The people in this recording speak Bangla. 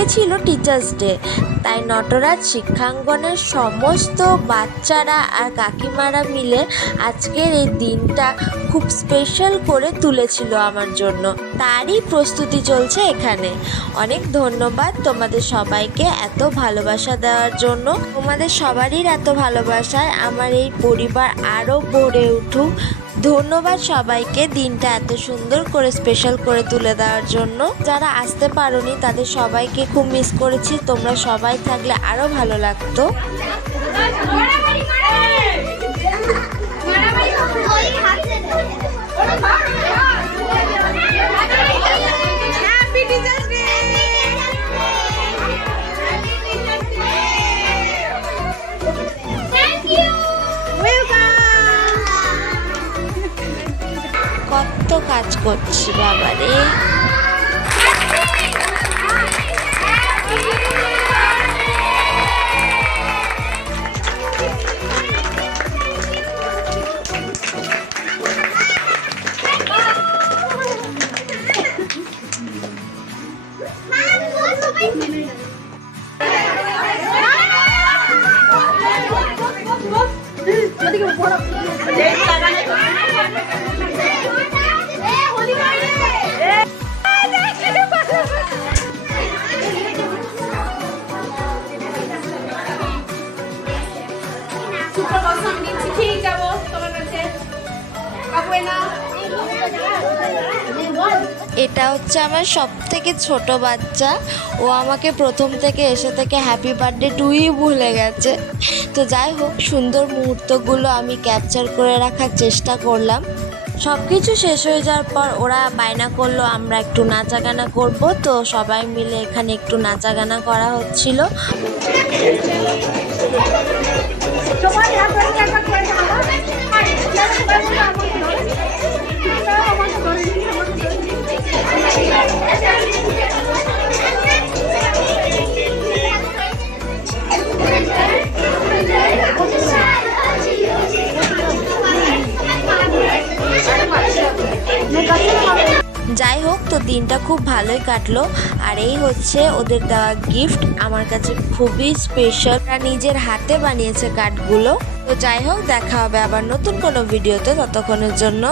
আজকে ছিল টিচার্স ডে, তাই নটরাজ শিক্ষাঙ্গনের সমস্ত বাচ্চারা আর কাকিমারা মিলে আজকের এই দিনটা খুব স্পেশাল করে তুলেছিল আমার জন্য। তারই প্রস্তুতি চলছে এখানে। অনেক ধন্যবাদ তোমাদের সবাইকে এত ভালোবাসা দেওয়ার জন্য। তোমাদের সবারই এত ভালোবাসায় আমার এই পরিবার আরও গড়ে উঠুক। ধন্যবাদ সবাইকে দিনটা এত সুন্দর করে স্পেশাল করে তুলে দেওয়ার জন্য। যারা আসতে পারোনি তাদের সবাইকে খুব মিস করেছি, তোমরা সবাই থাকলে আরও ভালো লাগতো। কত কাজ করছি বাবারে। এটা হচ্ছে আমার সবথেকে ছোট বাচ্চা। ও আমাকে প্রথম থেকে এসে থেকে হ্যাপি বার্থডে টুই ভুলে গেছে। তো যাই হোক, সুন্দর মুহূর্তগুলো আমি ক্যাপচার করে রাখার চেষ্টা করলাম। সব কিছু শেষ হয়ে যাওয়ার পর ওরা বায়না করলো আমরা একটু নাচাগানা করব। তো সবাই মিলে এখানে একটু নাচাগানা করা হচ্ছিল। যাই হোক, তো দিনটা খুব ভালোই কাটলো। আর এই হচ্ছে ওদের দেওয়া গিফট, আমার কাছে খুবই স্পেশাল। নিজের হাতে বানিয়েছে কার্ডগুলো। তো যাই হোক, দেখা হবে আবার নতুন কোনো ভিডিওতে। ততক্ষণের জন্য